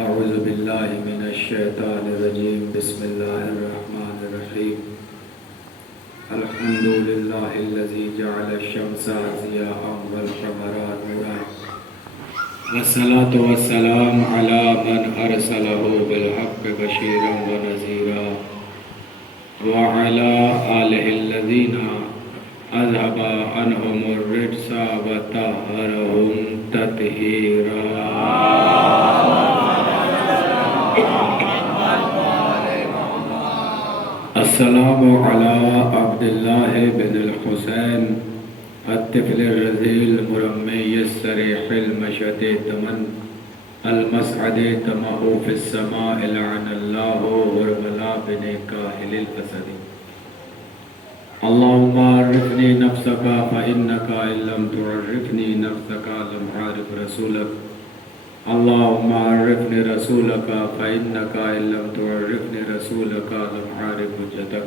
أعوذ بالله من الشيطان الرجيم بسم الله الرحمن الرحيم الحمد لله الذي جعل الشمس ضياء والقمر نورا والصلاة والسلام على من أرسله بالحق بشيرا ونذيرا وعلى آله الذين أذهب عنهم الرجس وطهرهم تطهيرا. السلام على عبد الله بن الحسين الطفل الرذيل مرمي السريح المشهد تمن المسعد تمه في السماء لعن الله ورملا بن كاهل الأسد. اللهم عرفني نفسك فإنك إن لم تعرفني نفسك لم أعرف رسولك. اللهم عرفني رسولك فإنك إن لم تعرفني رسولك لم أعرف حجتك.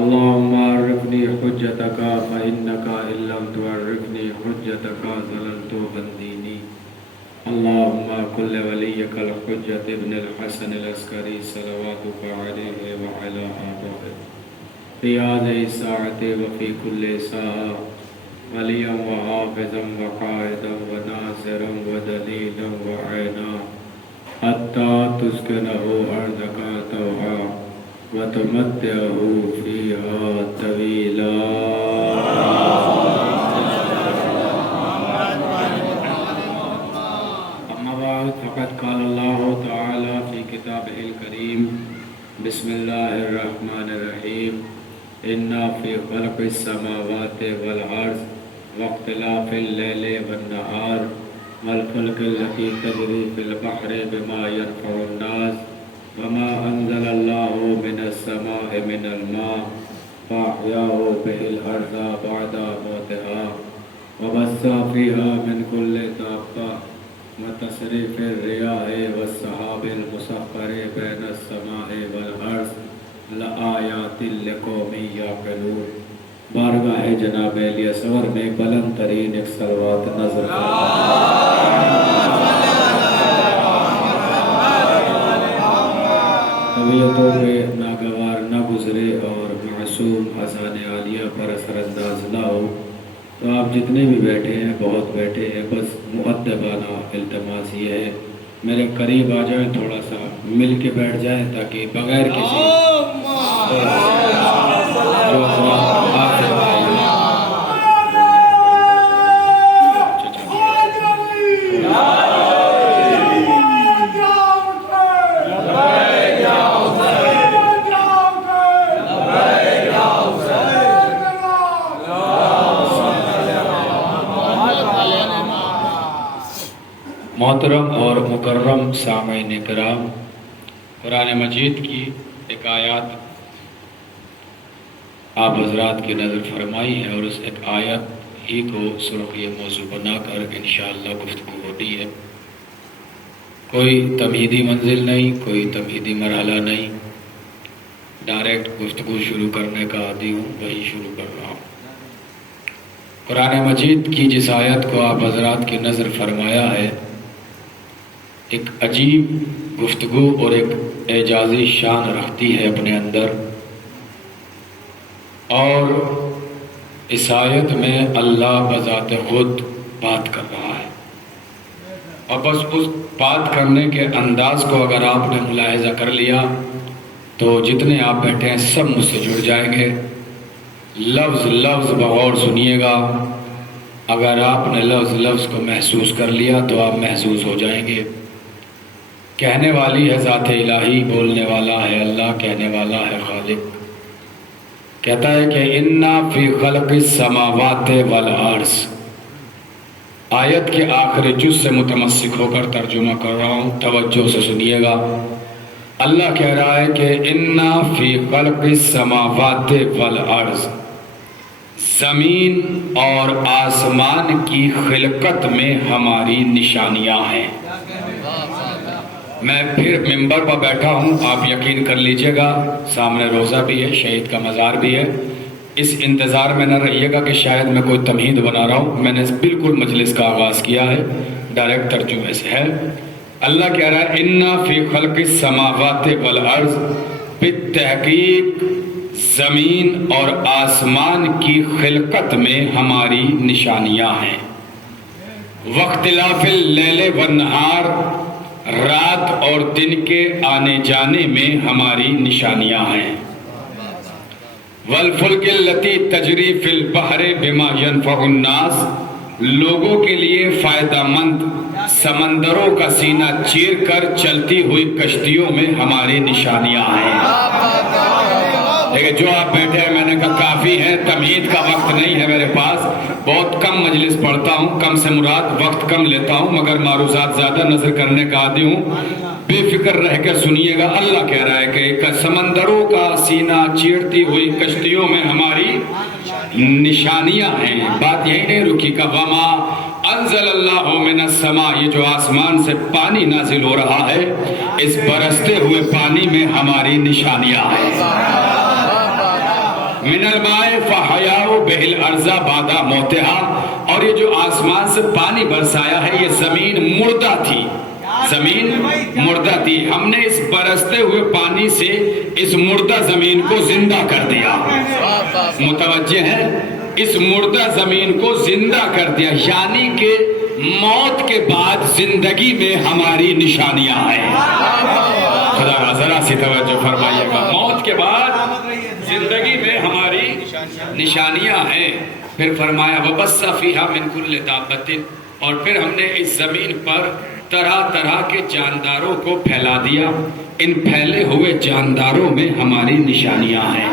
اللهم عرفني حجتك فإنك إن لم تعرفني حجتك ضللت عن ديني. اللهم كل وليك الحجة ابن الحسن العسكري صلواتك عليه وعلى آبائه في هذه الساعة وفي كل ساعة وليا وحافظا وقائدا وناصرا ودليلا وعينا حتى تسكنه أرضك طوعا وتمتعه فيها طويلا. أما بعد فقد قال الله تعالى في كتابه الكريم بسم الله الرحمن الرحيم إن في خلق السماوات والأرض واختلاف الليل والنهار والفلك التي تجري في البحر بما ينفع الناس وما أنزل الله من السماء من الماء فأحياه به الأرض بعد موتها وبث فيها من كل دابة وتصريف الرياح والسحاب المسخر بين السماء والأرض لآیات لقوم یعقلون. بارگاہ جناب علی اصغر میں بلند ترین ایک صلوات نظر طبیعتوں پہ ناگوار نہ گزرے اور معصوم اذان عالیہ پر اثر انداز نہ ہو. تو آپ جتنے بھی بیٹھے ہیں بہت بیٹھے ہیں، بس مؤدبانہ التماس یہ ہے میرے قریب آ جائیں، تھوڑا سا مل کے بیٹھ جائیں تاکہ بغیر کسی محترم اور مکرم سامعین کرام، قرآن مجید کی ایک آیات آپ حضرات کی نظر فرمائی ہے اور اس ایک آیت ہی کو سرخی موضوع بنا کر انشاءاللہ گفتگو ہوتی ہے. کوئی تمہیدی منزل نہیں، کوئی تمہیدی مرحلہ نہیں، ڈائریکٹ گفتگو شروع کرنے کا عادی ہوں، وہی شروع کر رہا ہوں. قرآن مجید کی جس آیت کو آپ حضرات کی نظر فرمایا ہے ایک عجیب گفتگو اور ایک اعجازی شان رکھتی ہے اپنے اندر، اور اس آیت میں اللہ بذات خود بات کر رہا ہے. اور بس اس بات کرنے کے انداز کو اگر آپ نے ملاحظہ کر لیا تو جتنے آپ بیٹھے ہیں سب مجھ سے جڑ جائیں گے. لفظ لفظ بغور سنیے گا. اگر آپ نے لفظ لفظ کو محسوس کر لیا تو آپ محسوس ہو جائیں گے. کہنے والی ہے ذات الہی، بولنے والا ہے اللہ، کہنے والا ہے خالق. کہتا ہے کہ اِنَّا فِي خَلْقِ السَّمَاوَاتِ وَالْأَرْضِ. آیت کے آخری جز سے متمسک ہو کر ترجمہ کر رہا ہوں، توجہ سے سنیے گا. اللہ کہہ رہا ہے کہ اِنَّا فِي خَلْقِ السَّمَاوَاتِ وَالْأَرْضِ. زمین اور آسمان کی خلقت میں ہماری نشانیاں ہیں. میں پھر ممبر پر بیٹھا ہوں، آپ یقین کر لیجئے گا، سامنے روزہ بھی ہے، شہید کا مزار بھی ہے. اس انتظار میں نہ رہیے گا کہ شاید میں کوئی تمہید بنا رہا ہوں. میں نے بالکل مجلس کا آغاز کیا ہے، ڈائریکٹ ترجمے سے ہے. اللہ کہہ رہا ہے اِنَّ فِي خَلْقِ السَّمَاوَاتِ وَالْأَرْضِ، بالتحقیق زمین اور آسمان کی خلقت میں ہماری نشانیاں ہیں۔ وَاخْتِلَافِ اللَّيْلِ وَالنَّهَارِ، رات اور دن کے آنے جانے میں ہماری نشانیاں ہیں۔ وَالْفُلْكِ الَّتِي تَجْرِي فِي الْبَحْرِ بِمَا يَنْفَعُ النَّاسَ، لوگوں کے لیے فائدہ مند سمندروں کا سینہ چیر کر چلتی ہوئی کشتیوں میں ہماری نشانیاں ہیں۔ لیکن جو آپ بیٹھے ہیں، میں نے کہا کافی ہے، تمہید کا وقت نہیں ہے میرے پاس، بہت کم مجلس پڑھتا ہوں، کم سے مراد وقت کم لیتا ہوں، مگر معروضات زیادہ نظر کرنے کا عادی ہوں۔ بے فکر رہ کے سنیے گا، اللہ کہہ رہا ہے کہ سمندروں کا سینہ چیرتی ہوئی کشتیوں میں ہماری نشانیاں ہیں۔ بات یہی نہیں رکی کہ وما انزل اللہ من السماء، یہ جو آسمان سے پانی نازل ہو رہا ہے، اس برستے ہوئے پانی میں ہماری نشانیاں ہیں۔ من الماء فحیاء بہ الارض بعد موتها، اور یہ جو آسمان سے پانی برسایا ہے، یہ زمین مردہ تھی، زمین مردہ تھی، ہم نے اس برستے ہوئے پانی سے اس مردہ زمین کو زندہ کر دیا۔ متوجہ ہے؟ اس مردہ زمین کو زندہ کر دیا، یعنی کہ موت کے بعد زندگی میں ہماری نشانیاں ہیں۔ خدا را ذرا سی توجہ فرمائیے گا، موت کے بعد زندگی میں ہماری نشانیاں ہیں۔ پھر فرمایا وَبَثَّ فِيهَا مِن كُلِّ دَابَّةٍ، اور پھر ہم نے اس زمین پر طرح طرح کے جانداروں کو پھیلا دیا، ان پھیلے ہوئے جانداروں میں ہماری نشانیاں ہیں۔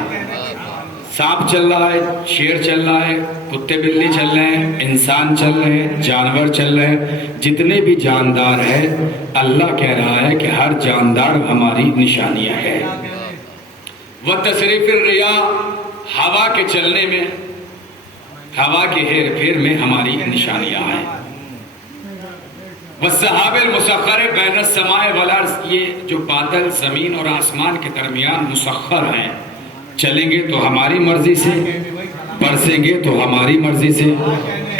سانپ چل رہا ہے، شیر چل رہا ہے، کتے بلی چل رہے ہیں، انسان چل رہے ہیں، جانور چل رہے ہیں، جتنے بھی جاندار ہیں، اللہ کہہ رہا ہے کہ ہر جاندار ہماری نشانیاں ہیں۔ وَتَصْرِيفِ الرِّيَاحِ، ہوا کے چلنے میں، ہوا کے ہیر پھیر میں ہماری نشانیاں ہیں۔ وَالسَّحَابِ الْمُسَخَّرِ بَيْنَ السَّمَاءِ وَالْأَرْضِ، یہ جو بادل زمین اور آسمان کے درمیان مسخر ہیں، چلیں گے تو ہماری مرضی سے، برسیں گے تو ہماری مرضی سے،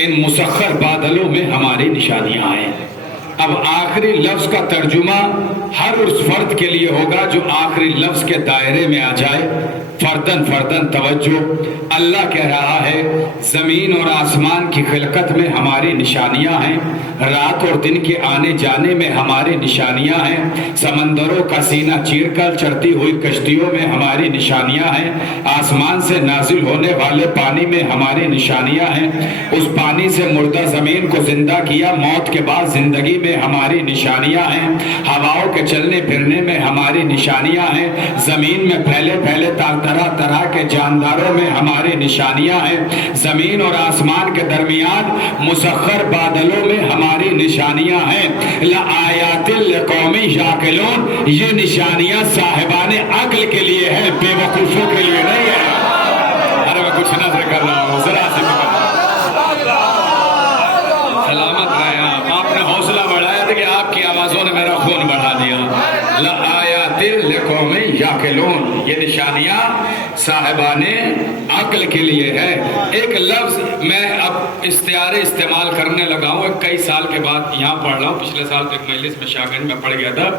ان مسخر بادلوں میں ہماری نشانیاں ہیں۔ اب آخری لفظ کا ترجمہ ہر اس فرد کے لیے ہوگا جو آخری لفظ کے دائرے میں آ جائے۔ فردن فردن توجہ، اللہ کہہ رہا ہے زمین اور آسمان کی خلقت میں ہماری نشانیاں ہیں، رات اور دن کے آنے جانے میں ہماری نشانیاں ہیں، سمندروں کا سینہ چیر کر چڑھتی ہوئی کشتیوں میں ہماری نشانیاں ہیں، آسمان سے نازل ہونے والے پانی میں ہماری نشانیاں ہیں، اس پانی سے مردہ زمین کو زندہ کیا، موت کے بعد زندگی میں ہماری نشانیاں ہیں، ہواؤں کے چلنے پھرنے میں ہماری نشانیاں ہیں، زمین میں پھیلے پھیلے طرح طرح کے جانداروں میں ہماری نشانیاں ہیں، زمین اور آسمان کے درمیان مسخر بادلوں میں ہماری نشانیاں ہیں۔ لآیات لقوم یعقلون، یہ نشانیاں صاحبان عقل کے لیے ہیں، بے وقوفوں کے لیے نہیں ہے۔ ارے میں کچھ نظر کر رہا ہوں، ذرا سے سلامت رہے آپ نے حوصلہ بڑھایا تھا کہ آپ کی آوازوں نے میرا خون بڑھا دیا۔ لآیات لقوم یعقلون، یہ نشانیاں صاحبان عقل کے لیے ہے۔ ایک لفظ میں اب استعارے استعمال کرنے لگا ہوں، کئی سال کے بعد یہاں پڑھ رہا ہوں، پچھلے سال تو ایک مجلس میں شاگرد میں پڑھ گیا تھا،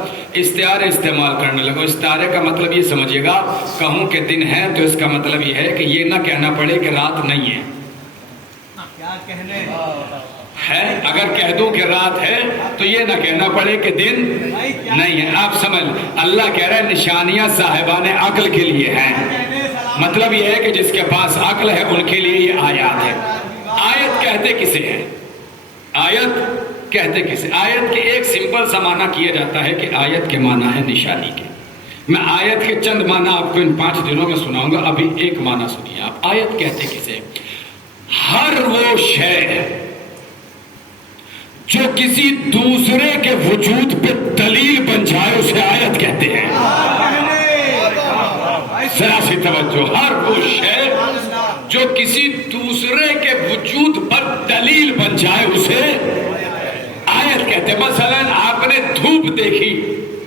استعارے استعمال کرنے لگا ہوں۔ استعارے کا مطلب یہ سمجھیے گا، کہوں کہ دن ہے تو اس کا مطلب یہ ہے کہ یہ نہ کہنا پڑے کہ رات نہیں ہے۔ اگر کہہ دوں کہ رات ہے تو یہ نہ کہنا پڑے کہ دن نہیں ہے۔ آپ سمجھ، اللہ کہہ رہے ہیں نشانیاں صاحبان عقل کے لیے ہیں، مطلب یہ ہے کہ جس کے پاس عقل ہے ان کے لیے یہ آیات ہے۔ آیت کہتے کسے ہیں؟ آیت کہتے کسے؟ آیت کے ایک سمپل سا معنی کیا جاتا ہے کہ آیت کے معنی ہے نشانی کے۔ میں آیت کے چند معنی آپ کو ان 5 دنوں میں سناؤں گا، ابھی ایک معنی سنیے آپ۔ آیت کہتے کسے؟ ہر وہ شے جو کسی دوسرے کے وجود پہ دلیل بن جائے اسے آیت کہتے ہیں۔ ذرا سی توجہ، ہر وہ شے جو کسی دوسرے کے وجود پر دلیل بن جائے اسے آیت کہتے ہیں۔ مثلا آپ نے دھوپ دیکھی،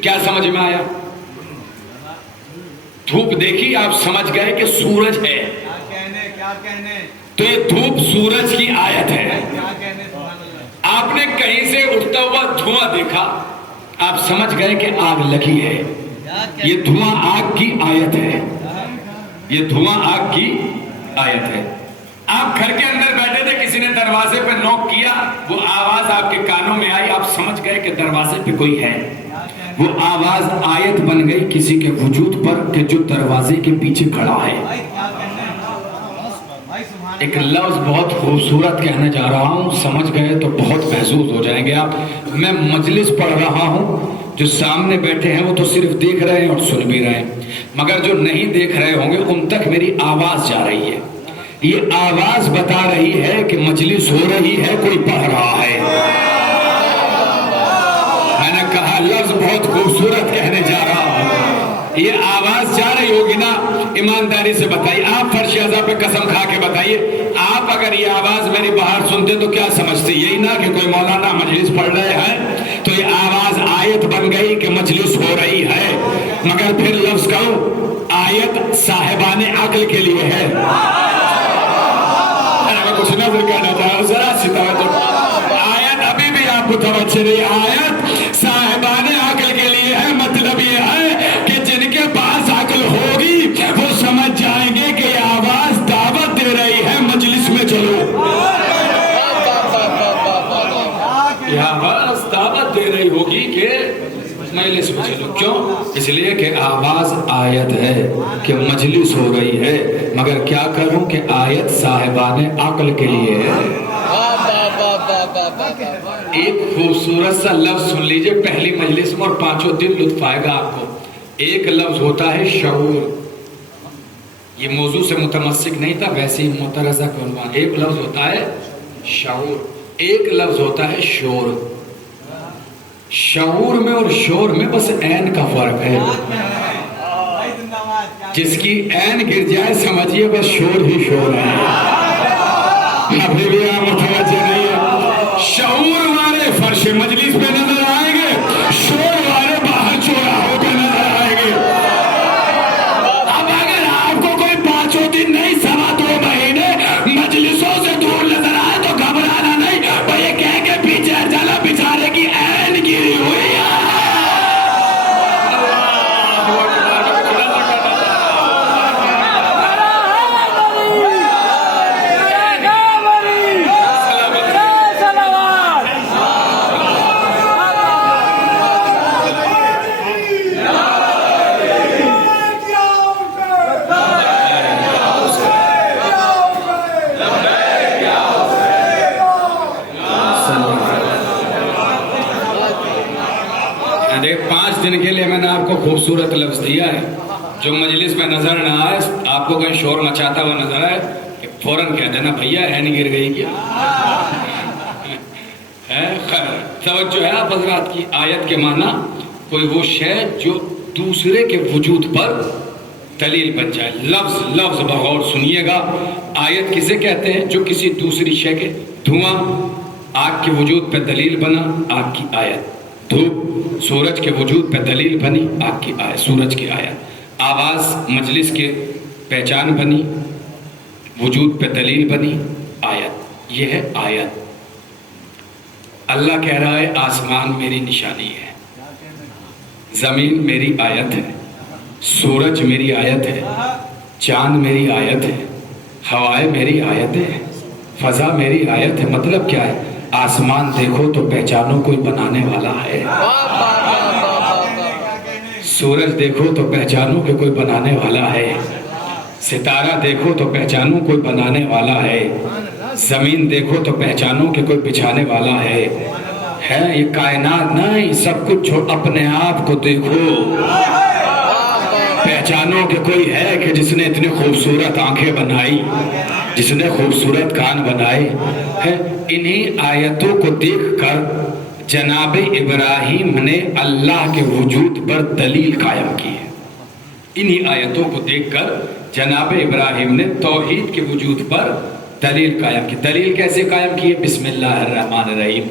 کیا سمجھ میں آیا؟ دھوپ دیکھی، آپ سمجھ گئے کہ سورج ہے، تو یہ دھوپ سورج کی آیت ہے۔ آپ نے کہیں سے اٹھتا ہوا دھواں دیکھا، آپ سمجھ گئے کہ آگ لگی ہے. یہ دھواں آگ کی آیت ہے. یہ دھواں آگ کی آیت ہے. آپ گھر کے اندر بیٹھے تھے, کسی نے دروازے پہ نوک کیا, وہ آواز آپ کے کانوں میں آئی, آپ سمجھ گئے کہ دروازے پہ کوئی ہے. وہ آواز آیت بن گئی کسی کے وجود پر کہ جو دروازے کے پیچھے کھڑا ہے. ایک لفظ بہت خوبصورت کہنے جا رہا ہوں, سمجھ گئے تو بہت محظوظ ہو جائیں گے آپ. میں مجلس پڑھ رہا ہوں, جو سامنے بیٹھے ہیں وہ تو صرف دیکھ رہے ہیں اور سن بھی رہے ہیں, مگر جو نہیں دیکھ رہے ہوں گے ان تک میری آواز جا رہی ہے. یہ آواز بتا رہی ہے کہ مجلس ہو رہی ہے, کوئی پڑھ رہا ہے. میں نے کہا لفظ بہت خوبصورت کہنے جا رہا ہوں. یہ آواز جا رہی ہوگی نا, ایمانداری سے بتائیے, آپ فرش اعضا پہ قسم کھا کے بتائیے, آپ اگر یہ آواز میری باہر سنتے تو کیا سمجھتے؟ یہی نا کہ کوئی مولانا مجلس پڑھ رہے ہیں تو یہ آواز آیت بن گئی کہ مجلس ہو رہی ہے. مگر پھر لفظ کہوں, آیت صاحبان عقل کے لیے ہے. کچھ نظر کہنا چاہ رہا ہوں, ذرا سی توجہ. آیت ابھی بھی آپ کو توجہ نہیں. آیت صاحبان عقل کے لیے ہے. مطلب یہ ہے کہ جن کے پاس عقل ہوگی وہ سمجھ جائیں گے کہ یہ آواز دعوت دے رہی ہے مجلس میں چلو. یہ آواز دعوت دے رہی ہوگی کہ مجلس میں چلو. کیوں؟ اس لیے کہ آواز آیت ہے کہ مجلس ہو رہی ہے. مگر کیا کروں کہ آیت صاحبان عقل کے لیے ہے. ایک خوبصورت سا لفظ سن لیجئے پہلی مجلس میں اور پانچوں دن لطف آئے گا آپ کو. ایک لفظ ہوتا ہے شعور. یہ موضوع سے متمسک نہیں تھا, ویسے ہی مترضع کا عنوان. ایک لفظ ہوتا ہے شعور, ایک لفظ ہوتا ہے شور. شعور میں اور شور میں بس عین کا فرق ہے. جس کی عین گر جائے سمجھیے بس شور ہی شور ہے. ابھی بھی آپ متوجہ نہیں ہے. شعور والے فرش مجلس پہ نظر آئیں گے, شور والے باہر چوراہوں پہ نظر آئیں گے. اب اگر آپ کو کوئی پانچوں دن نہیں سوا 2 مہینے مجلسوں سے دور نظر آئے تو گھبرانا نہیں. بھائی کہہ کے پیچھے جلا بیچارے کی عین گری ہوئی ہے. کے لیے میں نے آپ کو خوبصورت لفظ دیا ہے. جو مجلس میں نظر نہ آئے, آپ کو کہیں شور مچاتا ہوا نظر آئے, فوراً کہہ دینا بھیا عین گر گئی کیا. توجہ ہے آپ حضرات کی. آیت کے معنی کوئی وہ شے جو دوسرے کے وجود پر دلیل بن جائے. لفظ لفظ بغور سنیے گا. آیت کسے کہتے ہیں؟ جو کسی دوسری شے کے, دھواں آگ کے وجود پہ دلیل بنا, آگ کی آیت. دھوپ سورج کے وجود پہ دلیل بنی, آگ کی آیت, سورج کی آیت. آواز مجلس کے پہچان بنی, وجود پہ دلیل بنی, آیت. یہ ہے آیت. اللہ کہہ رہا ہے آسمان میری نشانی ہے, زمین میری آیت ہے, سورج میری آیت ہے, چاند میری آیت ہے, ہوائیں میری آیت ہے, فضا میری آیت ہے. مطلب کیا ہے؟ آسمان دیکھو تو پہچانو کوئی بنانے والا ہے. سورج دیکھو تو پہچانو کہ کوئی بنانے والا ہے. ستارہ دیکھو تو پہچانو کوئی بنانے والا ہے. زمین دیکھو تو پہچانو کہ کوئی بچھانے والا ہے. یہ کائنات نہیں, سب کچھ اپنے آپ کو دیکھو, پہچانو کہ کوئی ہے کہ جس نے اتنی خوبصورت آنکھیں بنائی, جس نے خوبصورت کان بنائے. انہی آیتوں کو دیکھ کر جناب ابراہیم نے اللہ کے وجود پر دلیل قائم کی ہے. انہی آیتوں کو دیکھ کر جناب ابراہیم نے توحید کے وجود پر دلیل قائم کی. دلیل کیسے قائم کی ہے؟ بسم اللہ الرحمن الرحیم.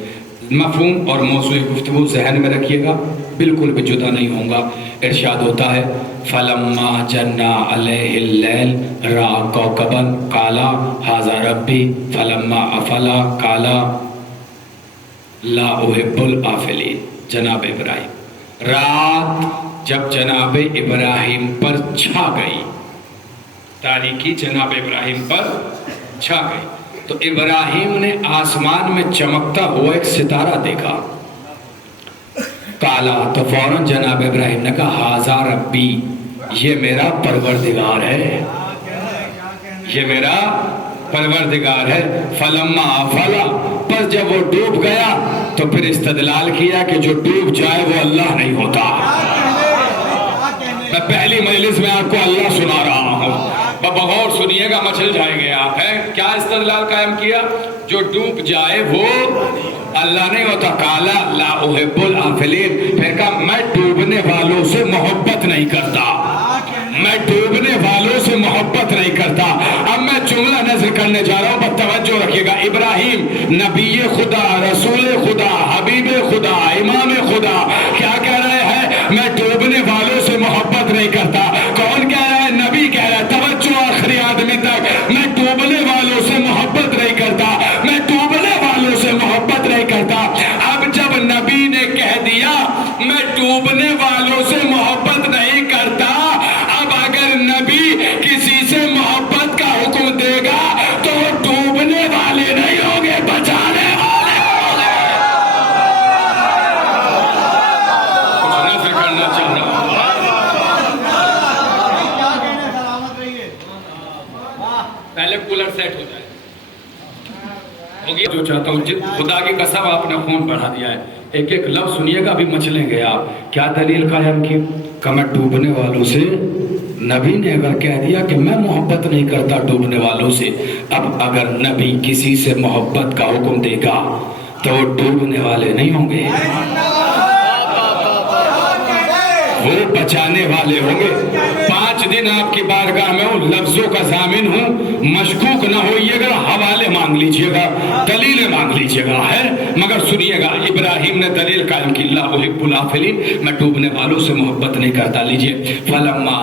مفہوم اور موضوع گفتگو ذہن میں رکھیے گا, بالکل بھی جدا نہیں ہوں گا. ارشاد ہوتا ہے فَلَمَّا جَنَّا عَلَيْهِ اللَّيْلُ رَأَىٰ كَوْكَبًا قَالَ هَٰذَا رَبِّي فَلَمَّا أَفَلَ قَالَ لَا أُحِبُّ الْآفِلِينَ. جناب ابراہیم رات جب جناب ابراہیم پر چھا گئی، تاریکی جناب ابراہیم پر چھا گئی، تو ابراہیم نے آسمان میں چمکتا ہوا ایک ستارہ دیکھا، کالا، تو فوراً جناب ابراہیم نے کہا ہاذا ربی، یہ میرا پروردگار ہے، یہ میرا پروردگار ہے۔ فلما افلا، پس جب وہ ڈوب گیا تو پھر استدلال کیا کہ جو ڈوب جائے وہ اللہ نہیں ہوتا۔ میں پہلی مجلس میں آپ کو اللہ سنا رہا ہوں، بغور سنیے گا، مچل جائیں گے آپ۔ ہے کیا استدلال قائم کیا؟ جو ڈوب جائے وہ اللہ نہیں ہوتا۔ کالا لا احب الافلین، پھر کہا میں ڈوبنے والوں سے محبت نہیں کرتا، میں ڈوبنے والوں سے محبت نہیں کرتا۔ اب میں جملہ نظر کرنے جا رہا ہوں، بس توجہ رکھیے گا۔ ابراہیم نبی خدا، رسول خدا، حبیب خدا، امام خدا کیا کہہ رہے ہیں؟ میں ڈوبنے والوں سے محبت نہیں کرتا۔ کون کہہ رہا ہے؟ نبی کہہ رہا ہے۔ توجہ آخری آدمی تک، میں ڈوبنے والوں سے محبت نہیں کرتا، میں ڈوبنے والوں سے محبت نہیں کرتا۔ اب جب نبی نے کہہ دیا میں ڈوبنے والوں سے محبت نہیں کرتا، اب اگر نبی کسی سے محبت کا حکم دے گا تو وہ ڈوبنے والے نہیں ہوں گے، بچانے والے ہوں گے۔ کچھ نظر کرنا چاہ رہا ہوں۔ پہلے کولر سیٹ ہو جائے، جو چاہتا ہوں، خدا کی قسم آپ نے خون بڑھا دیا ہے۔ ایک ایک لفظ سنیے گا، ابھی مچلیں گے آپ۔ کیا دلیل قائم کی؟ کہ میں ڈوبنے والوں سے، نبی نے اگر کہہ دیا کہ میں محبت نہیں کرتا ڈوبنے والوں سے، اب اگر نبی کسی سے محبت کا حکم دے گا تو وہ ڈوبنے والے نہیں ہوں گے، وہ بچانے والے ہوں گے۔ 5 دن آپ کی بارگاہ میں ہوں، لفظوں کا ضامن ہوں، مشکوک نہ ہوئیے گا، حوالے مانگ لیجئے گا، دلیلیں مانگ لیجئے گا، ہے مگر سنیے گا۔ ابراہیم نے دلیل قائم کی، لا احب الافلین، میں ڈوبنے والوں سے محبت نہیں کرتا۔ لیجئے، فلما،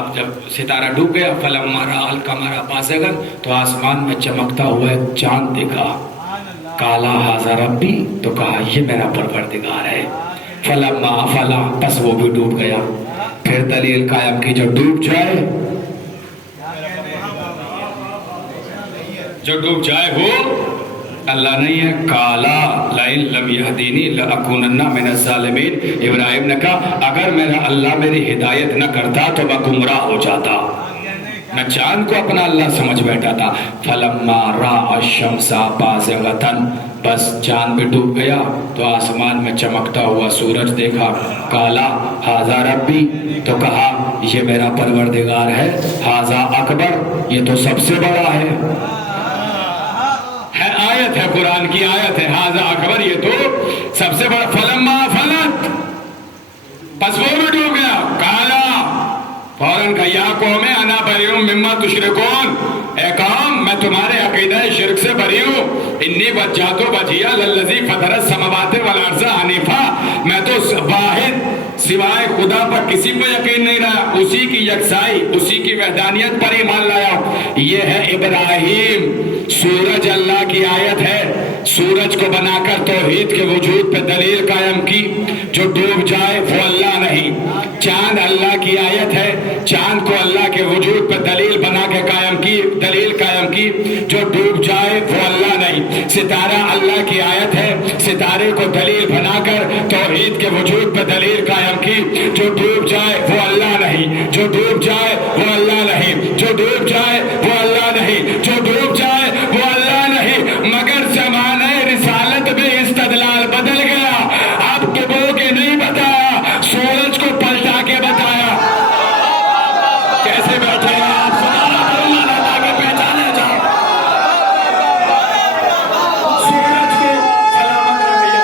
اب جب ستارہ ڈوب گیا، فلما رأى القمر بازغا، تو آسمان میں چمکتا ہوا ایک چاند دیکھا، کالا ھذا ربی، تو کہا یہ میرا پروردگار ہے۔ فلما افلا، پس وہ بھی ڈوب گیا۔ پھر دلیل قائم کی، جو ڈوب جائے، جو ڈوب جائے وہ اللہ نہیں ہے۔ کالا لئن لم یہدینی لأکونن من الظالمین، ابراہیم نے کہا اگر میرا اللہ میری ہدایت نہ کرتا تو میں گمراہ ہو جاتا، میں چاند کو اپنا اللہ سمجھ بیٹھا تھا۔ فلما رأى الشمس بازغۃ، بس چاند بھی ڈوب گیا تو آسمان میں چمکتا ہوا سورج دیکھا، کالا ھذا ربی، تو کہا یہ میرا پروردگار ہے۔ ھذا اکبر، یہ تو سب سے بڑا ہے، آیت ہے، قرآن کی آیت ہے، ھذا اکبر، یہ تو سب سے بڑا۔ فلما فلت، پس وہ بھی ڈوب گیا، کالا، فوراً کہا یا قوم انا بریء مما تشرکون، اے قوم میں تمہارے عقیدہ شرک سے بری ہوں۔ انی وجہت وجہی للذی فطر السماوات والارض حنیفا، میں تو واحد سوائے خدا پر کسی پر یقین نہیں رہا، اسی کی یکسائی، اسی کی وحدانیت پر ایمان لایا ہوں۔ یہ ہے ابراہیم۔ سورج اللہ کی آیت ہے، سورج کو بنا کر توحید کے وجود پہ دلیل قائم کی، جو ڈوب جائے وہ اللہ نہیں۔ چاند اللہ کی آیت ہے، چاند کو اللہ کے وجود پہ دلیل بنا کے قائم کی، دلیل قائم کی، جو ڈوب جائے وہ اللہ نہیں۔ ستارہ اللہ کی آیت ہے، ستارے کو دلیل بنا کر توحید کے وجود پہ دلیل قائم کی، جو ڈوب جائے وہ اللہ نہیں، جو ڈوب جائے وہ اللہ نہیں، جو ڈوب جائے وہ اللہ نہیں، جو ڈوب جائے وہ اللہ نہیں۔ مگر زمانہ رسالت میں استدلال بدل گیا، اب ڈبو کے نہیں بتایا، سورج کو پلٹا کے بتایا۔ کیسے بیٹھے ہیں آپ؟ سبحان اللہ تاکہ پہچانے جاؤ۔ سورج کو سلامت رکھیے۔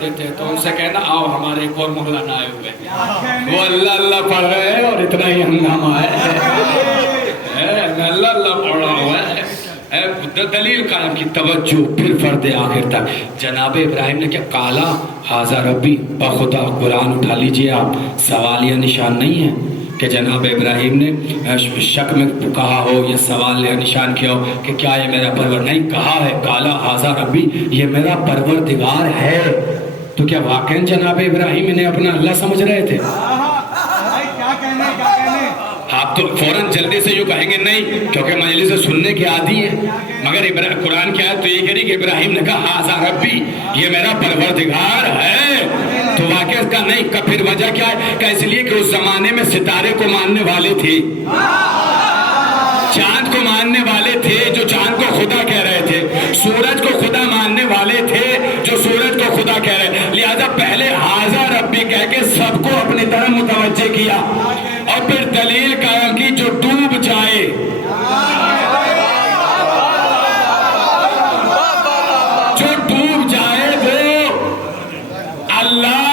نجات دیتے ہیں، تو ان سے کہنا آؤ ہمارے ایک اور مولانا آئے ہوئے ہیں، وہ اللہ اللہ پڑھ رہے ہیں اور اتنا ہی ہنگامہ ہے، میں اللہ اللہ پڑھ رہا ہوں دلیل قائم کی، توجہ پھر فرد آخر تک۔ جناب ابراہیم نے کیا کالا حاضہ ربی بخدا، قرآن اٹھا لیجئے آپ، سوالیہ نشان نہیں ہے کہ جناب ابراہیم نے شک میں کہا ہو یا سوال یا نشان کیا ہو کہ کیا یہ میرا پرور، نہیں کہا ہے کالا حاضہ ربی، یہ میرا پروردگار ہے۔ تو کیا واقعاً جناب ابراہیم انہیں اپنا اللہ سمجھ رہے تھے؟ آپ تو فوراً جلدی سے یوں کہیں گے نہیں، کیونکہ مجلس سے سننے کے عادی ہیں، مگر قرآن کیا ہے تو یہ کہہ رہی کہ ابراہیم نے کہا حاضہ ربی، یہ میرا پروردگار ہے، تو واقعہ اس کا نہیں۔ پھر وجہ کیا ہے کہ اس لیے کہ اس زمانے میں ستارے کو ماننے والے تھے، چاند کو ماننے والے تھے جو چاند کو خدا کہہ رہے تھے، سورج کو خدا ماننے والے تھے جو سورج کو خدا کہہ رہے، لہذا پہلے حاضہ ربی کہہ کے سب کو اپنی طرف متوجہ کیا، اور پھر دلیل قائم کی جو ڈوب جائے، جو ڈوب جائے وہ اللہ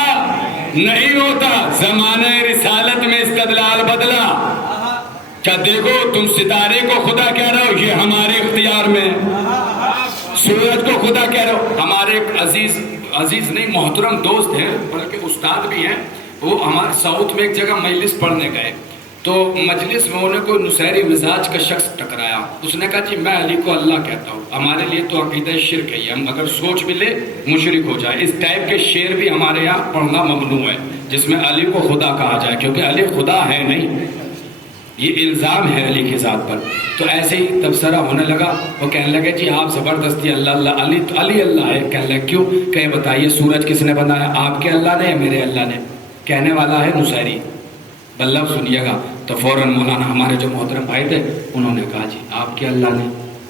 نہیں ہوتا۔ زمانہ رسالت میں استدلال بدلا، کیا دیکھو تم ستارے کو خدا کہہ رہے ہو، یہ ہمارے اختیار میں، سورج کو خدا کہہ رہے ہو۔ ہمارے ایک عزیز نہیں محترم دوست ہیں بلکہ استاد بھی ہیں، وہ ہمارے ساؤتھ میں ایک جگہ مجلس پڑھنے گئے، تو مجلس میں انہیں کوئی نصیری مزاج کا شخص ٹکرایا، اس نے کہا جی میں علی کو اللہ کہتا ہوں، ہمارے لیے تو عقیدہ شرک ہے، ہم اگر سوچ بھی لے مشرک ہو جائے۔ اس ٹائپ کے شعر بھی ہمارے یہاں پڑھنا ممنوع ہے جس میں علی کو خدا کہا جائے، کیونکہ علی خدا ہے نہیں، یہ الزام ہے علی کے ذات پر۔ تو ایسے ہی تبصرہ ہونے لگا، وہ کہنے لگے جی آپ زبردستی اللہ اللہ، علی تو علی اللہ ہے، کہنے لگے کیوں؟ کہ بتائیے سورج کس نے بنایا، آپ کے اللہ نے یا میرے اللہ نے؟ کہنے والا ہے نصیری، بلب سنیے گا۔ تو فوراً مولانا ہمارے جو محترم بھائی تھے انہوں نے کہا جی آپ کے اللہ نے،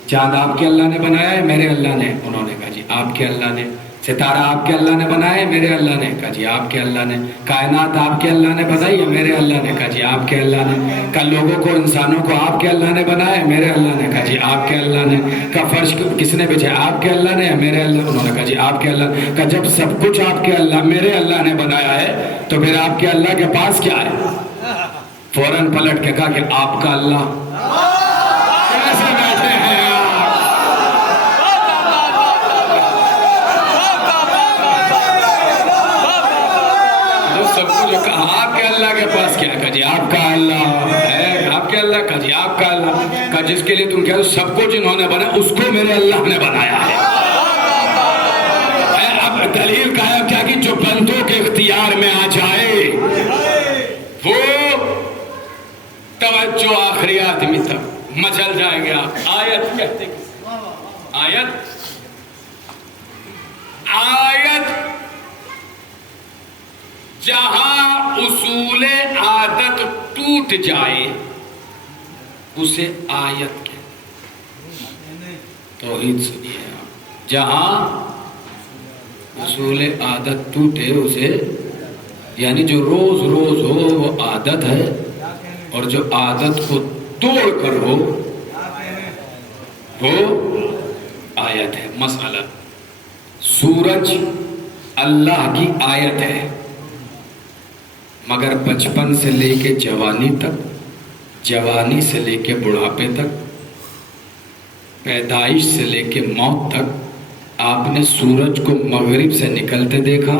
چاند آپ کے اللہ نے بنایا ہے میرے اللہ نے؟ انہوں نے کہا جی آپ کے اللہ نے۔ ستارہ آپ کے اللہ نے بنایا ہے میرے اللہ نے؟ کہا جی آپ کے اللہ نے۔ کائنات آپ کے اللہ نے بنائی ہے میرے اللہ نے؟ کہا جی آپ کے اللہ نے۔ کہا لوگوں کو انسانوں کو آپ کے اللہ نے بنایا ہے میرے اللہ نے؟ کہا جی آپ کے اللہ نے۔ کہا فرش کس نے بچھایا آپ کے اللہ نے یا میرے اللہ؟ انہوں نے کہا جی آپ کے اللہ۔ کہا جب سب کچھ آپ کے اللہ میرے اللہ نے بنایا ہے تو پھر آپ کے اللہ کے پاس کیا ہے؟ فوراً پلٹ کے کہا کہ آپ کا اللہ کیسے بیٹھے ہیں آپ؟ سب کچھ کہا آپ کے اللہ کے پاس کیا ہے؟ کہا جی آپ کا اللہ ہے۔ آپ کے اللہ؟ کہا جی آپ کا اللہ۔ کہا جس کے لیے تم کہہ رہے ہو سب کچھ انہوں نے بنایا اس کو میرے اللہ نے بنایا ہے۔ اب دلیل قائم کیا کہ جو بندوں کے اختیار میں آ جائے وہ توجہ آخری آدمی تک مچل جائیں گے۔ آپ آیت کہتے ہیں، آیت جہاں اصول عادت ٹوٹ جائے اسے آیت کہتے ہیں۔ توحید سنیے آپ، جہاں اصول عادت ٹوٹے اسے، یعنی جو روز روز ہو وہ عادت ہے، اور جو عادت کو توڑ کر ہو وہ آیت ہے۔ مسئلہ سورج اللہ کی آیت ہے، مگر بچپن سے لے کے جوانی تک، جوانی سے لے کے بڑھاپے تک، پیدائش سے لے کے موت تک آپ نے سورج کو مغرب سے نکلتے دیکھا،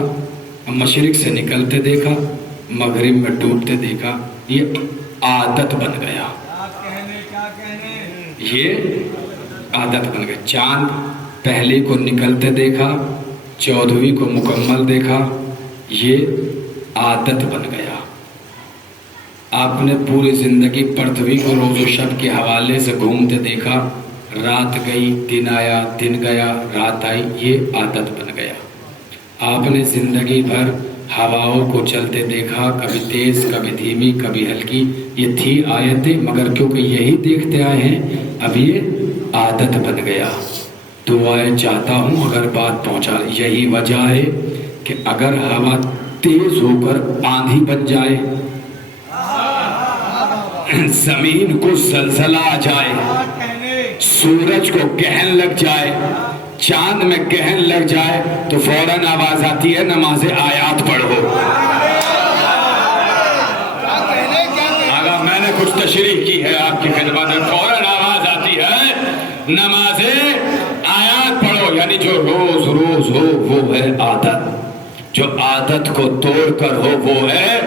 مشرق سے نکلتے دیکھا، مغرب میں ڈوبتے دیکھا، یہ عادت بن گیا، یہ عادت بن گیا۔ چاند پہلے کو نکلتے دیکھا، 14ویں کو مکمل دیکھا، یہ عادت بن گیا۔ آپ نے پوری زندگی پرتھوی کو روز و شب کے حوالے سے گھومتے دیکھا، رات گئی دن آیا، دن گیا رات آئی، یہ عادت بن گیا۔ آپ نے زندگی بھر ہواؤں کو چلتے دیکھا، کبھی تیز کبھی دھیمی کبھی ہلکی، یہ تھی آیتیں، مگر کیونکہ یہی دیکھتے آئے ہیں اب یہ عادت بن گیا۔ دعائیں چاہتا ہوں اگر بات پہنچا، یہی وجہ ہے کہ اگر ہوا تیز ہو کر آندھی بن جائے، زمین کو زلزلہ آ جائے، سورج کو گہن لگ جائے، چاند میں گہن لگ جائے تو فوراً آواز آتی ہے نماز آیات پڑھو. میں نے کچھ تشریح کی ہے آپ کی خدمت میں. فوراً آواز آتی ہے نماز آیات پڑھو. یعنی جو روز روز ہو وہ ہے عادت, جو عادت کو توڑ کر ہو وہ ہے.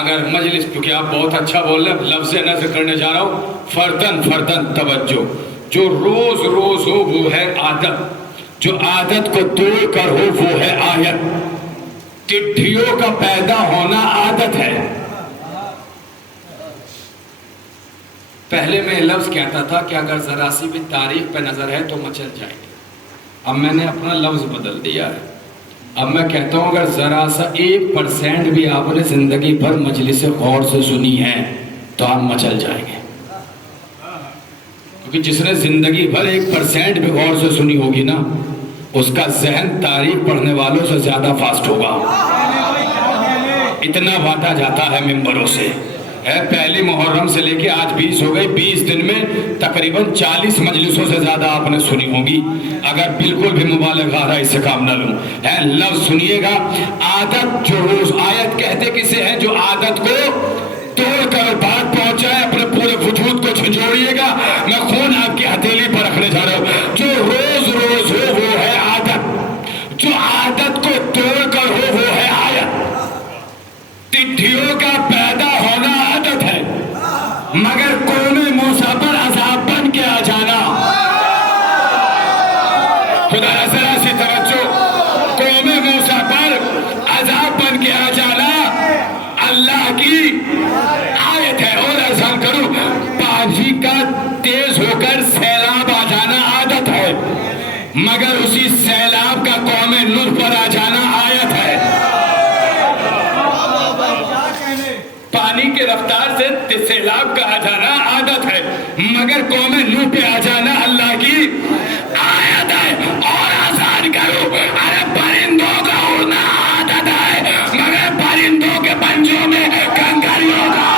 اگر مجلس, کیونکہ آپ بہت اچھا بول رہے ہیں, لفظ نظر کرنے جا رہا ہوں, فردن فردن توجہ. جو روز روز ہو وہ ہے عادت, جو عادت کو توڑ کر ہو وہ ہے آیت. ٹڈھیوں کا پیدا ہونا عادت ہے. پہلے میں لفظ کہتا تھا کہ اگر ذرا سی بھی تاریخ پہ نظر ہے تو مچل جائے گی. اب میں نے اپنا لفظ بدل دیا ہے. اب میں کہتا ہوں اگر ذرا سا 1% بھی آپ نے زندگی بھر مجلس غور سے سنی ہے تو آپ مچل جائیں گے. کیونکہ جس نے زندگی بھر 1% بھی غور سے سنی ہوگی نا, اس کا ذہن تاریخ پڑھنے والوں سے زیادہ فاسٹ ہوگا. اتنا وعدہ جاتا ہے ممبروں سے. پہلی محرم سے لے کے آج 20 ہو گئی, 20 دن میں تقریباً 40 مجلسوں سے زیادہ آپ نے سنی ہوگی. اگر بالکل بھی مبالغہ اس سے کام نہ لوں. لفظ سنیے گا, عادت. جو روز آیت کہتے کسے ہیں؟ جو عادت کو توڑ کر بات پہنچائے, اپنے پورے وجود کو جھنجھوڑیے گا. میں خون آپ کی ہتھیلی پر رکھنے جا رہا ہوں. جو روز روز ہو وہ ہے عادت, جو عادت کو توڑ کر ہو وہ ہے آیت. ٹڈھیوں کا پیدا ہونا عادت ہے, مگر قوم موسیٰ پر عذاب بن کے آ جانا. خدا ذرا سی توجہ. قوم موسیٰ پر عذاب بن کے آ جانا اللہ کی آیت ہے. اور اذان کروں, پانی کا تیز ہو کر سیلاب آ جانا عادت ہے, مگر اسی سیلاب کا قوم نوح پر آ جانا آیت ہے. پانی کی رفتار سے سیلاب کا آ جانا عادت ہے, مگر قوم نوح پہ آ جانا اللہ کی آیت ہے. اور آسان کرو, ارے پرندوں کا اڑنا عادت ہے, مگر پرندوں کے پنجوں میں کنکریوں کا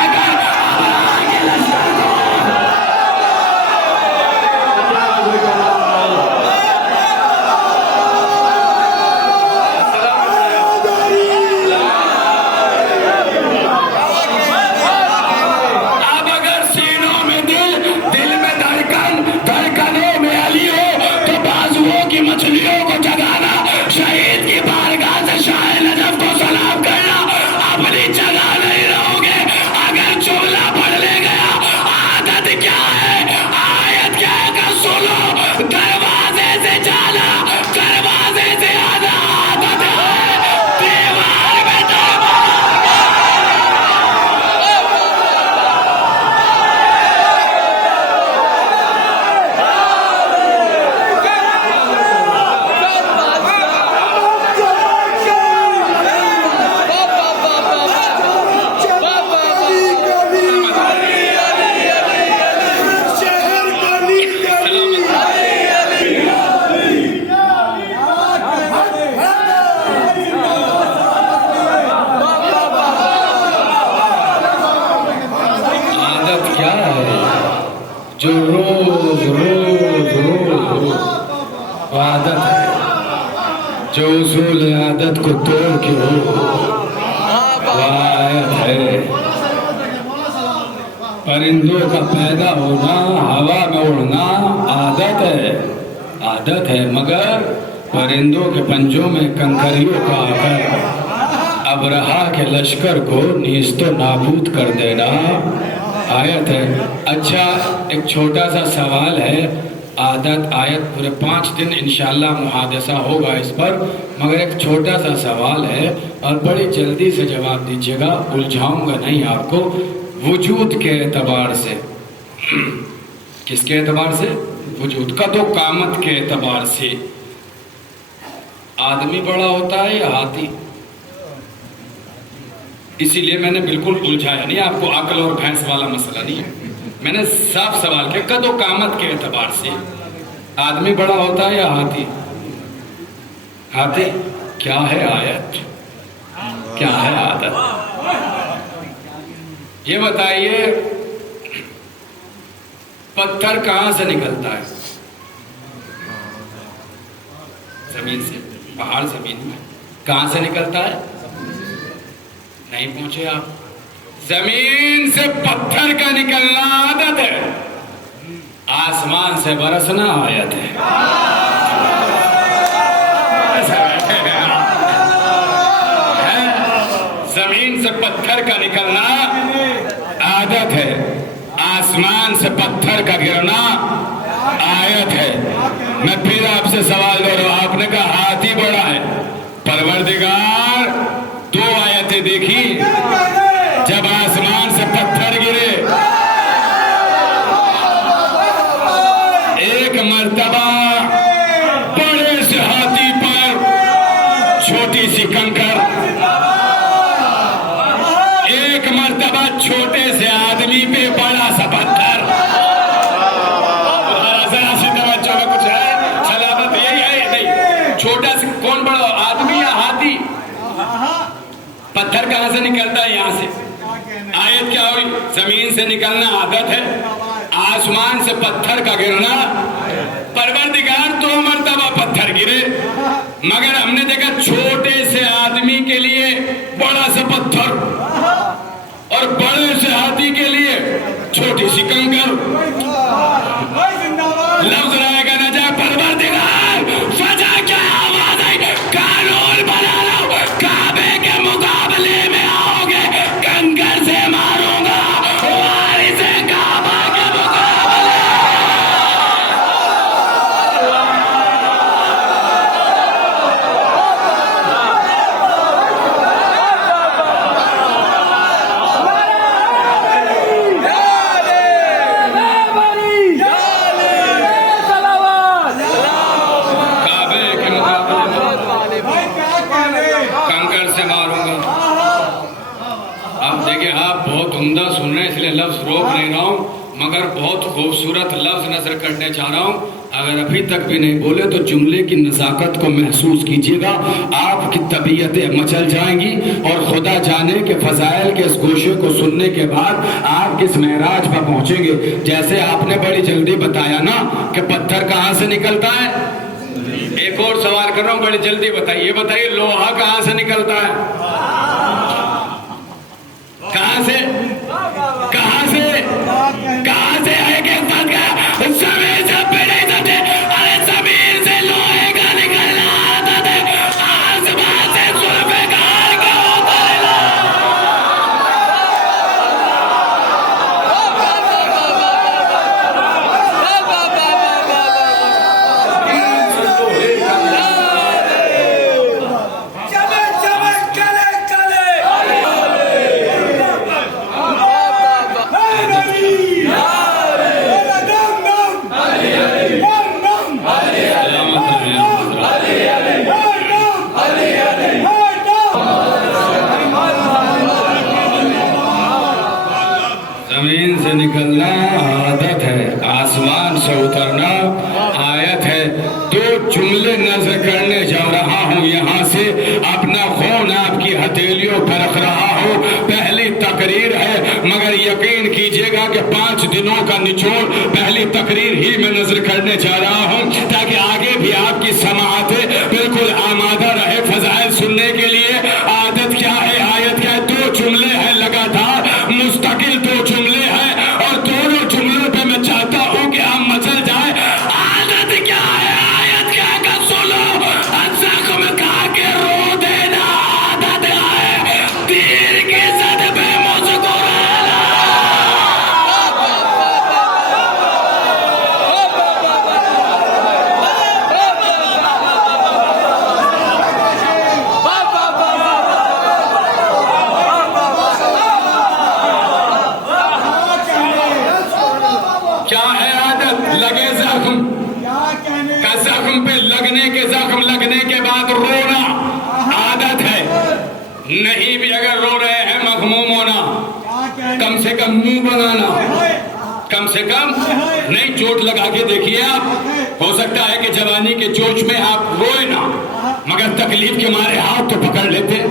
جو روز روز روز عادت ہے, جو اصول عادت کو توڑ کے ہو آیت ہے. پرندوں کا پیدا ہونا, ہوا میں اڑنا عادت ہے, عادت ہے, مگر پرندوں کے پنجوں میں کنکریوں کا آ کر ابرہا کے لشکر کو نیست و نابود کر دینا آیت ہے. اچھا, ایک چھوٹا سا سوال ہے. عادت آیت پورے 5 دن انشاءاللہ محادثہ ہوگا اس پر, مگر ایک چھوٹا سا سوال ہے اور بڑی جلدی سے جواب دیجیے گا, الجھاؤں گا نہیں آپ کو. وجود کے اعتبار سے, کس کے اعتبار سے؟ وجود. قد و قامت کے اعتبار سے آدمی بڑا ہوتا ہے یا ہاتھی؟ اسی لیے میں نے بالکل الجھایا نہیں آپ کو, عقل اور بھینس والا مسئلہ نہیں ہے. میں نے صاف سوال کیا, قد و قامت کے اعتبار سے آدمی بڑا ہوتا ہے یا ہاتھی؟ ہاتھی. کیا ہے آیت, کیا ہے عادت؟ یہ بتائیے, پتھر کہاں سے نکلتا ہے؟ زمین سے، پہاڑ زمین میں کہاں سے نکلتا ہے؟ نہیں پوچھے آپ؟ زمین سے پتھر کا نکلنا عادت ہے، آسمان سے برسنا آیت ہے۔ زمین سے پتھر کا نکلنا عادت ہے، آسمان سے پتھر کا گرنا آیت ہے۔ میں پھر آپ سے سوال دے رہا ہوں، آپ نے کہا ہاتھی بڑا ہے، پروردگار دو آیتیں دیکھی، جب آسمان سے پتھر گرے، ایک مرتبہ بڑے سے ہاتھی پر چھوٹی سی کنکر، ایک مرتبہ چھوٹے سے آدمی پہ بڑا سا پتھر۔ ذرا سی توجہ میں کچھ ہے، سلامت یہی ہے نہیں؟ چھوٹا سے کون بڑا، آدمی یا ہاتھی؟ پتھر کہاں سے نکلتا ہے؟ یہاں سے۔ آیت کیا ہوئی؟ زمین سے نکلنا عادت ہے، آسمان سے پتھر کا گرنا۔ پروردگار دو مرتبہ پتھر گرے، مگر ہم نے دیکھا چھوٹے سے آدمی کے لیے بڑا سا پتھر، اور بڑے سے ہاتھی کے لیے چھوٹی سی کنکر۔ لفظ رائے گا نہ جائے، پروردگار فجا کیا آواز آئی؟ قانون بنا لو، کعبے کے مقابلے میں آؤ گے کنکر سے ماروں گا، وارث کعبہ کے مقابلے۔ سن رہے ہیں اس لیے لفظ روک نہیں رہا ہوں، مگر بہت خوبصورت لفظ نظر کرنے چاہ رہا ہوں۔ اگر ابھی تک بھی نہیں بولے تو جملے کی نزاکت کو محسوس کیجیے گا، آپ کی طبیعتیں مچل جائیں گی، اور خدا جانے کہ فضائل کے اس گوشے کو سننے کے بعد آپ کس معراج پر پہنچیں گے۔ جیسے آپ نے بڑی جلدی بتایا نا کہ پتھر کہاں سے نکلتا ہے، ایک اور سوال کر رہا ہوں، بڑی جلدی بتائیے، یہ بتائیے لوہا کہاں سے نکلتا ہے؟ کہاں سے؟ کہاں سے؟ کہاں سے ہے کہ زمین سے پہ نہیں سکتے؟ ارے زمین سے لوہے کا نکلنا عادت ہے، آسمان سے ذوالفقار کا اترنا۔ زمین سے نکلنا عادت ہے، آسمان سے اترنا آیت ہے۔ دو جملے نظر کرنے جا رہا ہوں یہاں سے، اپنا خون آپ کی ہتھیلیوں پر رکھ رہا ہوں۔ پہلی تقریر ہے، مگر یقین کیجئے گا کہ 5 دنوں کا نچوڑ پہلی تقریر ہی میں نظر کرنے جا رہا ہوں، تاکہ آگے بھی آپ کی سماعتیں بالکل آمادہ رہے فضائل سننے کے لیے۔ عادت کیا ہے، آیت کیا ہے؟ 2 جملے ہیں لگاتار، مستقل 2 جملے ہیں، اور دونوں جملوں پہ میں چاہتا ہوں کہ ہم مچل جائیں۔ عادت کیا ہے، آیت کیا کہ سنو، زخم کھا کے رو دینا عادت ہے، تیر کی زد پہ مسکرانا۔ کیا ہے عادت؟ لگے زخم کا، زخم پہ زخم لگنے کے بعد رونا عادت ہے۔ نہیں بھی اگر رو رہے ہیں مغموم ہونا، کم سے کم منہ بنانا، کم سے کم نہیں، چوٹ لگا کے دیکھیے آپ، ہو سکتا ہے کہ جوانی کے جوش میں آپ روئے نہ، مگر تکلیف کے مارے ہاتھ تو پکڑ لیتے۔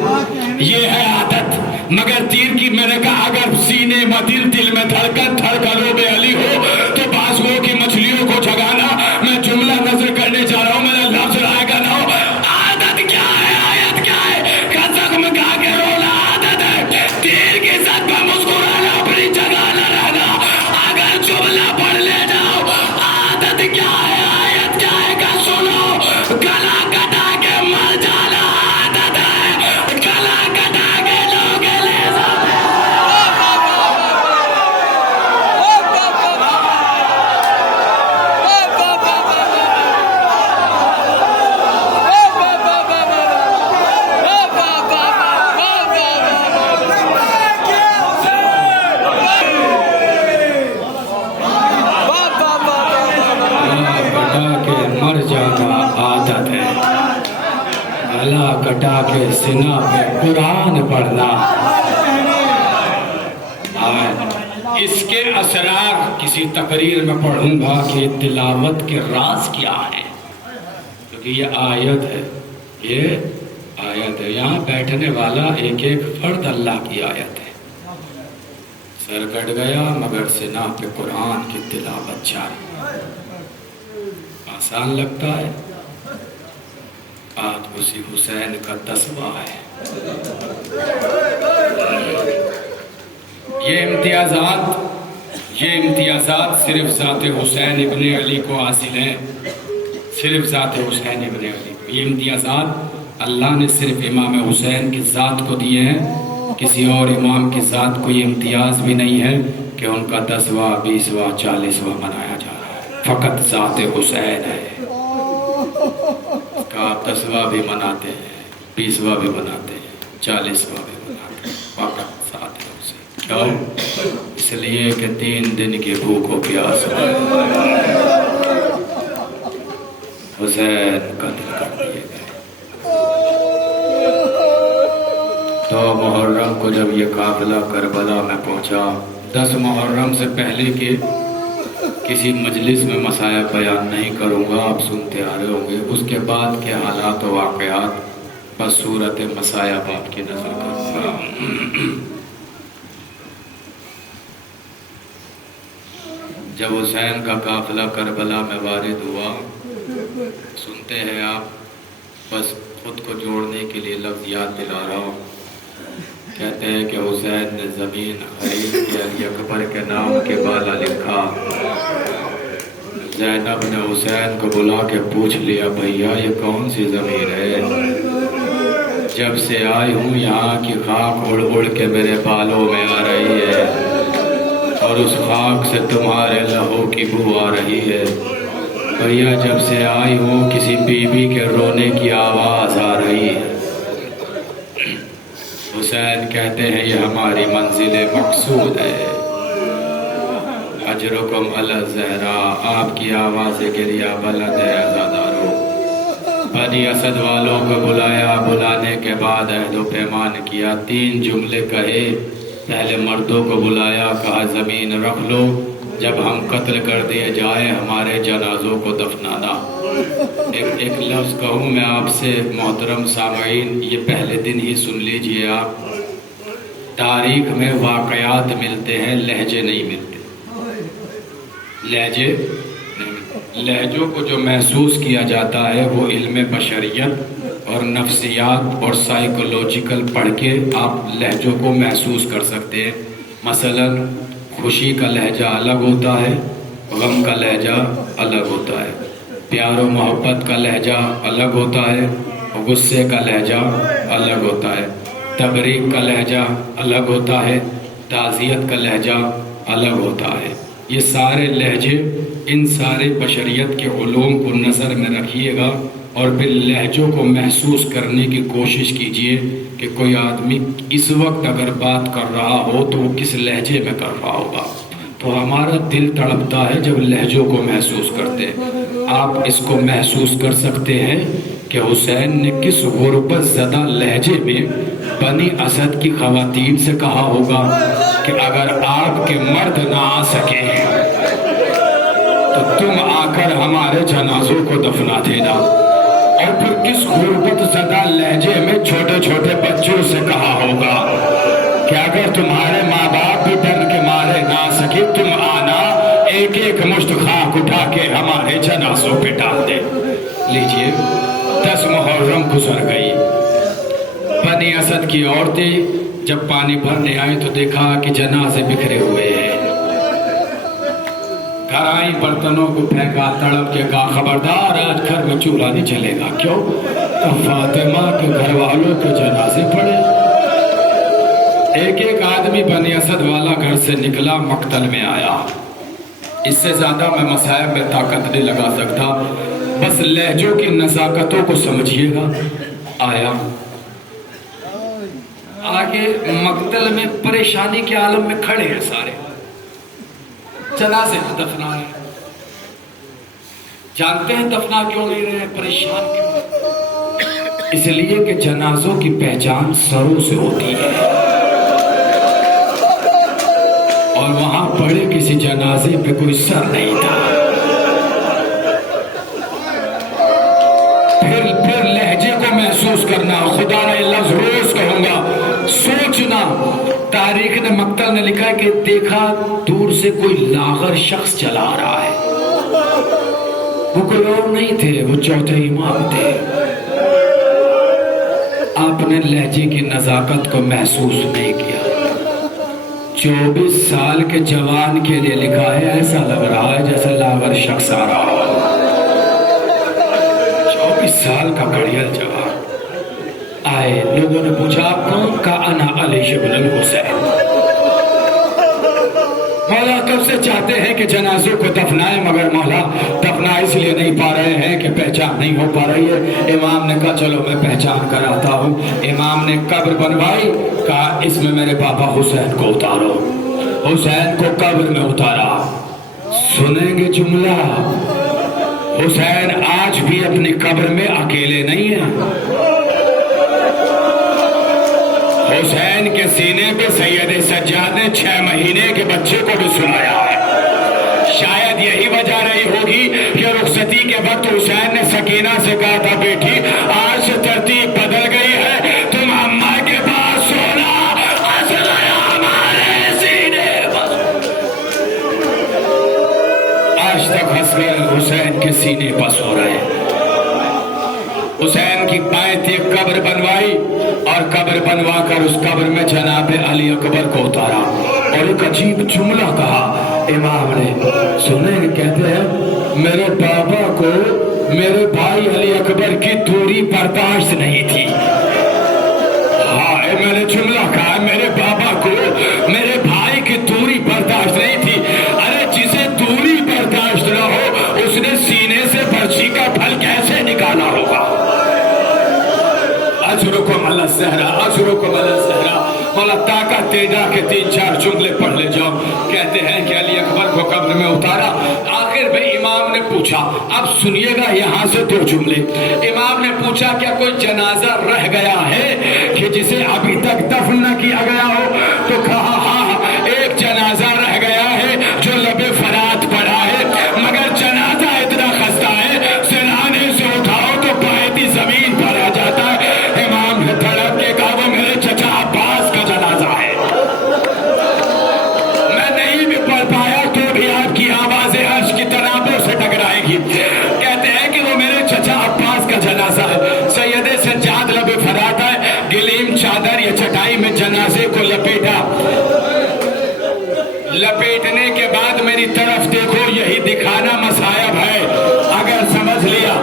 یہ ہے عادت۔ مگر تیر کی میں نے کہا اگر سینے میں دل میں دھڑکنوں بے علی ہو تو بازوؤں کی مچھلیوں کو جگانا۔ میں جملہ نظر کرنے جا رہا ہوں، میرا لفظ رائے گا نہ ہو، ہٹا کے سینہ پہ قرآن پڑھنا. اس کے اسرار کسی تقریر میں پڑھوں گا کہ تلاوت کے راز کیا ہے، کیونکہ یہ آیت ہے، یہ آیت ہے. یہاں بیٹھنے والا ایک ایک فرد اللہ کی آیت ہے. سر کٹ گیا مگر سینہ پہ قرآن کی تلاوت جاری. آسان لگتا ہے؟ آج اسی حسین کا تسبیح ہے. یہ امتیازات صرف ذات حسین ابن علی کو حاصل ہیں، صرف ذات حسین ابن علی کو. یہ امتیازات اللہ نے صرف امام حسین کی ذات کو دیے ہیں. کسی اور امام کی ذات کو یہ امتیاز بھی نہیں ہے کہ ان کا 10واں 20واں 40واں منایا جا رہا ہے. فقط ذات حسین ہے. کا آپ 10واں بھی مناتے ہیں، 20واں بھی مناتے ہیں، 40واں بھی مناتے ہیں، فقط ذات حسین. کیوں؟ اس لیے کہ 3 دن کی بھوک و پیاس حسین قتل کر دیے گئے. تو محرم کو جب یہ قافلہ کربلا میں پہنچا، 10 محرم سے پہلے کے کسی مجلس میں مسائل بیان نہیں کروں گا، آپ سنتے آ رہے ہوں گے. اس کے بعد کے حالات و واقعات بس صورت مصائب آپ کی نظر کروں گا. جب حسین کا قافلہ کربلا میں وارد ہوا، سنتے ہیں آپ، بس خود کو جوڑنے کے لیے لفظ یاد دلا رہا ہوں. کہتے ہیں کہ حسین نے زمین خرید کے علی اکبر کے نام کے بالا لکھا. زینب نے حسین کو بلا کے پوچھ لیا، بھیا یہ کون سی زمین ہے؟ جب سے آئی ہوں یہاں کی خاک اڑ اڑ کے میرے بالوں میں آ رہی ہے، اور اس خاک سے تمہارے لہو کی بو آ رہی ہے. بھیا جب سے آئی ہوں کسی بی بی کے رونے کی آواز آ رہی ہے. حسین کہتے ہیں یہ ہماری منزل مقصود ہے. اجرکم علی الزہرا، آپ کی آواز گریہ بلند ہے عزادارو. بنی اسد والوں کو بلایا، بلانے کے بعد عہد و پیمان کیا. 3 جملے کہے. پہلے مردوں کو بلایا، کہا زمین رکھ لو، جب ہم قتل کر دیے جائیں ہمارے جنازوں کو دفنانا. ایک لفظ کہوں میں آپ سے محترم سامعین، یہ پہلے دن ہی سن لیجئے آپ. تاریخ میں واقعات ملتے ہیں، لہجے نہیں ملتے. لہجے نہیں، لہجوں کو جو محسوس کیا جاتا ہے وہ علم بشریت اور نفسیات اور سائیکولوجیکل پڑھ کے آپ لہجوں کو محسوس کر سکتے ہیں. مثلا خوشی کا لہجہ الگ ہوتا ہے، غم کا لہجہ الگ ہوتا ہے، پیار و محبت کا لہجہ الگ ہوتا ہے، غصے کا لہجہ الگ ہوتا ہے، تبریک کا لہجہ الگ ہوتا ہے، تعزیت کا لہجہ الگ ہوتا ہے. یہ سارے لہجے، ان سارے بشریت کے علوم کو نظر میں رکھیے گا اور پھر لہجوں کو محسوس کرنے کی کوشش کیجئے کہ کوئی آدمی اس وقت اگر بات کر رہا ہو تو وہ کس لہجے میں کر رہا ہوگا. تو ہمارا دل تڑپتا ہے جب لہجوں کو محسوس کرتے ہیں. آپ اس کو محسوس کر سکتے ہیں کہ حسین نے کس غربت زدہ لہجے میں بنی اسد کی خواتین سے کہا ہوگا کہ اگر آپ کے مرد نہ آ سکے تو تم آ کر ہمارے جنازوں کو دفنا دینا. اور پھر کس غربت زدہ لہجے میں چھوٹے چھوٹے بچوں سے کہا ہوگا کہ اگر تمہارے ماں باپ بھی ڈر کے مارے نہ سکے تم آنا، ایک ایک مشت خاک اٹھا کے ہمارے جنازوں پہ ڈال دے. لیجئے 10 محرم گزر گئی. بنی اسد کی عورتیں جب پانی بھرنے آئیں تو دیکھا کہ جنازے بکھرے ہوئے ہیں. گھر آئیں، برتنوں کو پھینکا، تڑپ کے کہا خبردار آج گھر میں چولہا نہیں چلے گا. کیوں؟ فاطمہ کے گھر والوں کے جنازے پڑے. ایک ایک آدمی بنی اسد والا گھر سے نکلا، مقتل میں آیا. اس سے زیادہ میں مسائب میں طاقت نہیں لگا سکتا، بس لہجوں کی نزاکتوں کو سمجھیے گا. آیا آگے مقتل میں پریشانی کے عالم میں کھڑے ہیں سارے، جنازے میں دفنا رہے ہیں. جانتے ہیں دفنا کیوں نہیں رہے ہیں، پریشان کیوں؟ اس لیے کہ جنازوں کی پہچان سروں سے ہوتی ہے، اور وہاں پڑے کسی جنازے پہ کوئی سر نہیں تھا۔ پھر لہجے کو محسوس کرنا، خدا نے لفظ روز کہوں گا، سوچنا۔ تاریخ نے مقتل نے لکھا ہے کہ دیکھا دور سے کوئی لاغر شخص چلا آ رہا ہے، وہ کوئی اور نہیں تھے، وہ چوتھے امام تھے۔ آپ نے لہجے کی نزاکت کو محسوس نہیں کیا۔ 24 سال کے جوان کے لیے لکھا ہے، ایسا لگ رہا ہے جیسے لاغر شخص آ رہا ہو۔ 24 سال کا گھڑیل جوان آئے، لوگوں نے پوچھا آپ کون؟ کہا انا علی بن الحسین۔ مولا کب سے چاہتے ہیں کہ جنازوں کو دفنائیں، مگر مولا دفنا اس لیے نہیں پا رہے ہیں کہ پہچان نہیں ہو پا رہی ہے۔ امام نے کہا چلو میں پہچان کراتا ہوں۔ امام نے قبر بنوائی، کہا اس میں میرے پاپا حسین کو اتارو۔ حسین کو قبر میں اتارا۔ سنیں گے جملہ، حسین آج بھی اپنی قبر میں اکیلے نہیں ہیں۔ حسین کے سینے پہ سید سجاد نے 6 مہینے کے بچے کو بھی سلایا ہے۔ شاید یہی وجہ رہی ہوگی کہ رخصتی کے وقت حسین نے سکینہ سے کہا تھا بیٹی آج سے ترتیب بدل گئی ہے، تم اماں کے پاس سونا، اسلحہ ہمارے سینے پر۔ آج تک حسین حسین کے سینے پر سو رہے ہیں۔ حسین کی بائیں تھی قبر بنوائی، اور قبر بنوا کر اس قبر میں جناب علی اکبر کو اتارا، اور ایک عجیب جملہ کہا امام نے، سنیں کہتے ہیں میرے بابا کو میرے بھائی علی اکبر کی دوری برداشت نہیں تھی۔ ہاں میں نے جملہ کہا میرے بابا کو میرے بھائی کی دوری برداشت نہیں تھی۔ ارے جسے دوری برداشت نہ ہو اس نے سینے سے برچی کا پھل کیسے نکالا ہوگا؟ اجرکم علی الزہرا، اجرکم علی الزہرا۔ مولا طاقت دے دا کہ 3-4 جملے پڑھ لے جاؤ۔ کہتے ہیں کہ علی اکبر کو قبر میں اتارا، آخر میں امام نے پوچھا، اب سنیے گا یہاں سے 2 جملے۔ امام نے پوچھا کیا کوئی جنازہ رہ گیا ہے کہ جسے ابھی تک دفن نہ کیا گیا ہو؟ تو کہا ہاں ایک جنازہ رہ گیا ہے جو لب فرات پڑا ہے، مگر جنازہ اتنا خستہ ہے سرانے سے اٹھاؤ تو پایتی زمین پر آ جاتا ہے۔ امام نے دھڑک کے کہا وہ میرے چچا عباس کا جنازہ ہے۔ میں نہیں بھی پڑھ پایا تو بھی آپ کی آواز عرش کی تنابوں سے ٹکرائے گی۔ کہتے ہیں کہ وہ میرے چچا عباس کا جنازہ ہے۔ سید سجاد لب فرات ہے، گلیم چادر یا چٹائی میں جنازے کو لپیٹا۔ لپیٹنے کے بعد میری طرف دیکھو، یہی دکھانا مصائب ہے۔ اگر سمجھ لیا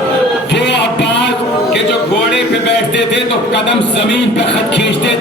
وہ عباس کہ جو گھوڑے پہ بیٹھتے تھے تو قدم زمین پہ خط کھینچتے